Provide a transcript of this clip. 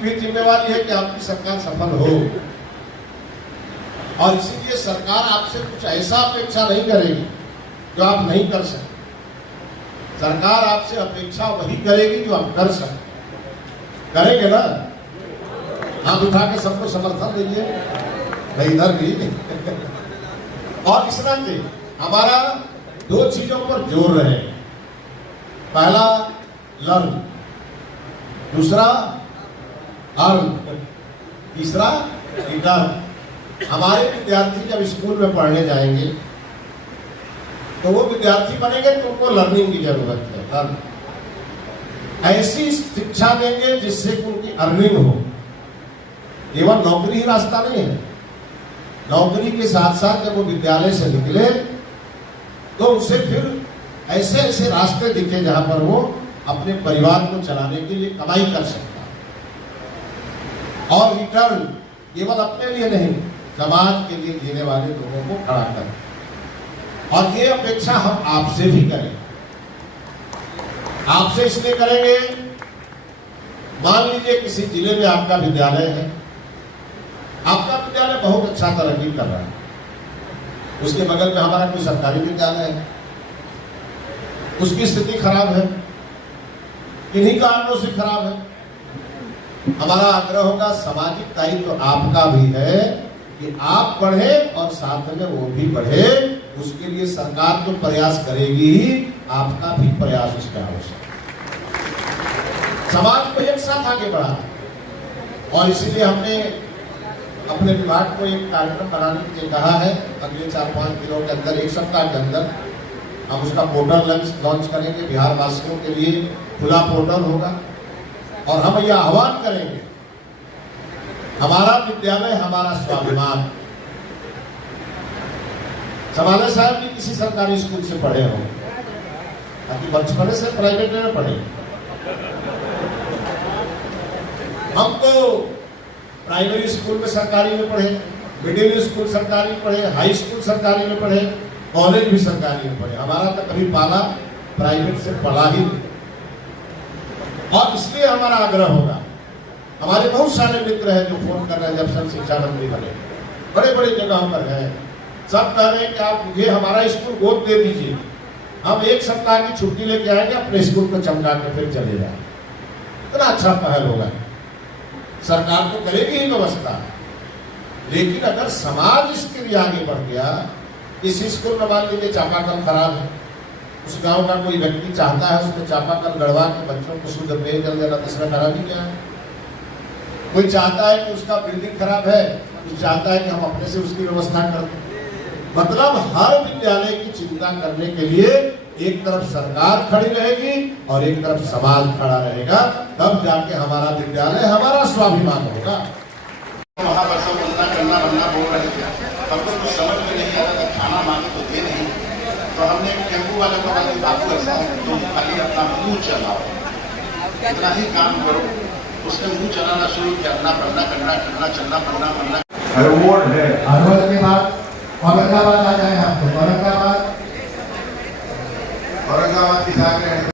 भी जिम्मेवारी है कि आपकी सरकार सफल हो, और इसीलिए सरकार आपसे कुछ ऐसा अपेक्षा नहीं करेगी जो आप नहीं कर सकते। सरकार आपसे अपेक्षा वही करेगी जो आप कर सकते। करेंगे ना? हाथ उठा के सबको समर्थन दीजिए भाई, इधर भी। और इस नाते हमारा दो चीजों पर जोर रहे। पहला लर्न, दूसरा अर्न, तीसरा रिटर्न। हमारे विद्यार्थी जब स्कूल में पढ़ने जाएंगे तो वो विद्यार्थी बनेंगे तो उनको लर्निंग की जरूरत है। लर्न, ऐसी शिक्षा देंगे जिससे कि उनकी अर्निंग हो। केवल नौकरी ही रास्ता नहीं है। नौकरी के साथ साथ जब वो विद्यालय से निकले तो उसे फिर ऐसे ऐसे रास्ते दिखे जहां पर वो अपने परिवार को चलाने के लिए कमाई कर सकता है। और रिटर्न केवल अपने लिए नहीं, समाज के लिए जीने वाले लोगों को खड़ा करें। और ये अपेक्षा हम आपसे भी करें। आपसे इसलिए करेंगे, मान लीजिए किसी जिले में आपका विद्यालय है, आपका विद्यालय बहुत अच्छा तरक्की कर रहा है, उसके बगल में हमारा कोई सरकारी विद्यालय है, उसकी स्थिति खराब है, इन्हीं कारणों से खराब है। हमारा आग्रह होगा, सामाजिक दायित्व तो आपका भी है कि आप बढ़े और साथ में वो भी बढ़े। उसके लिए सरकार तो प्रयास करेगी ही, आपका भी प्रयास इसका आवश्यक। समाज को एक साथ आगे बढ़ा, और इसीलिए हमने अपने विभाग को एक कार्यक्रम बनाने के लिए कहा है। अगले 4-5 दिनों के अंदर, एक सप्ताह के अंदर हम उसका पोर्टल लॉन्च करेंगे। बिहार वासियों के लिए खुला पोर्टल होगा, और हम यह आह्वान करेंगे, हमारा विद्यालय हमारा स्वाभिमान। समाले साहब भी किसी सरकारी स्कूल से पढ़े हो, ताकि बचपन से प्राइवेट में पढ़े। हम तो प्राइमरी स्कूल में सरकारी में पढ़े, मिडिल स्कूल सरकारी में पढ़े, हाई स्कूल सरकारी में पढ़े, कॉलेज भी सरकारी में पढ़े। हमारा तो कभी पाला प्राइवेट से पढ़ा ही नहीं। और इसलिए हमारा आग्रह होगा, हमारे बहुत सारे मित्र हैं जो फोन कर रहे हैं, जब से शिक्षा मंत्री बने बड़े बड़े जगहों पर हैं, सब कह रहे हैं कि आप मुझे हमारा स्कूल गोद दे दीजिए, हम एक सप्ताह की छुट्टी लेके आएंगे, अपने स्कूल को चमका के फिर चले जाए। इतना अच्छा पहल होगा। सरकार तो करेगी ही व्यवस्था, लेकिन अगर समाज इसके लिए आगे बढ़ गया, इस स्कूल में मान लीजिए चापाकल खराब है, उस गांव का कोई व्यक्ति चाहता है उसमें चापाकल गड़वा के बच्चों को शुद्ध पेयजल देना, तो इसमें खराबी क्या है? कोई चाहता है कि उसका बिल्डिंग खराब है, कोई चाहता है कि हम अपने से उसकी व्यवस्था कर दें। मतलब हर विद्यालय की चिंता करने के लिए एक तरफ सरकार खड़ी रहेगी और एक तरफ समाज खड़ा रहेगा, तब जाके हमारा विद्यालय हमारा स्वाभिमान होगा। वहाँ पर सब बनना बोल रहे थे, तब तो कुछ समझ में नहीं आ रहा था, खाना मांगे तो दे नहीं। तो हमने टेम्पू वाले को कहा कि बापू ऐसा है, तुम खाली अपना मुंह चलाओ, इतना ही काम करो। उसने मुंह चलाना शुरू किया, अपना पढ़ना करना करना चलना पढ़ना। अवार्ड है। अवार्ड के बाद औरंगाबाद आ जाए, आपको औरंगाबाद की जाकर